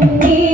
and me.